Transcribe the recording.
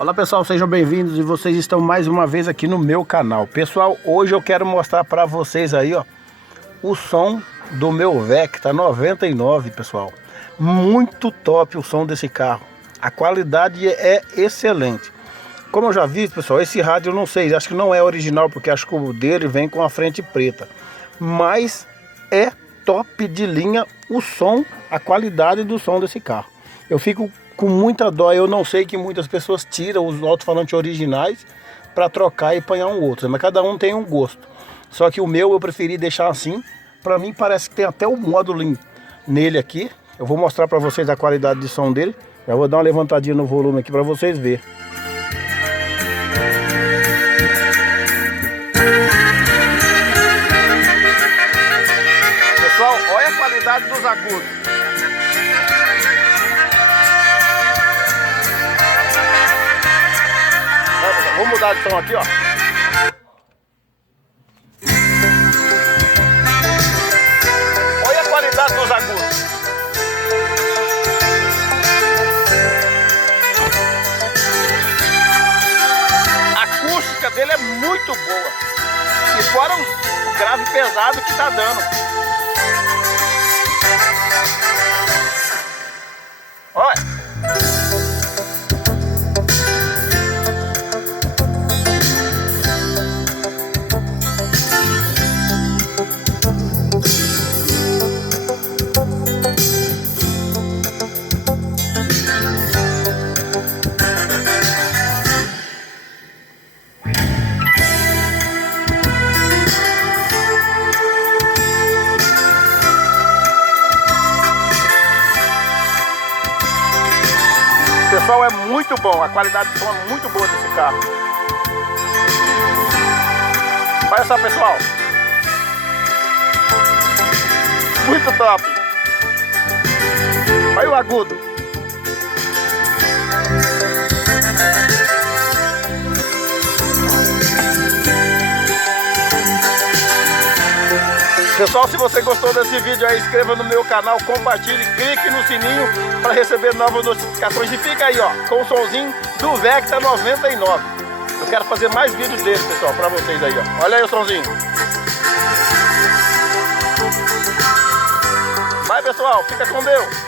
Olá pessoal, sejam bem-vindos e vocês estão mais uma vez aqui no meu canal. Pessoal, hoje eu quero mostrar para vocês aí, ó, o som do meu Vecta 99, pessoal. Muito top o som desse carro. A qualidade é excelente. Como eu já vi, pessoal, esse rádio eu não sei, acho que não é original, porque acho que o dele vem com a frente preta. Mas é top de linha o som, a qualidade do som desse carro. Eu fico com muita dó, eu não sei que muitas pessoas tiram os alto-falantes originais para trocar e apanhar um outro, mas cada um tem um gosto. Só que o meu eu preferi deixar assim, para mim parece que tem até um módulo nele aqui. Eu vou mostrar para vocês a qualidade de som dele. Já vou dar uma levantadinha no volume aqui para vocês verem. Pessoal, olha a qualidade dos agudos. Vou mudar de som aqui, ó. Olha a qualidade dos agudos. A acústica dele é muito boa. E fora o grave pesado que tá dando. Olha. Pessoal, é muito bom, a qualidade do som é muito boa desse carro. Olha só, pessoal. Muito top. Olha o agudo. Pessoal, se você gostou desse vídeo aí, inscreva no meu canal, compartilhe, clique no sininho para receber novas notificações. E fica aí, ó, com o somzinho do Vecta 99. Eu quero fazer mais vídeos dele, pessoal, para vocês aí, ó. Olha aí o somzinho. Vai, pessoal, fica com Deus.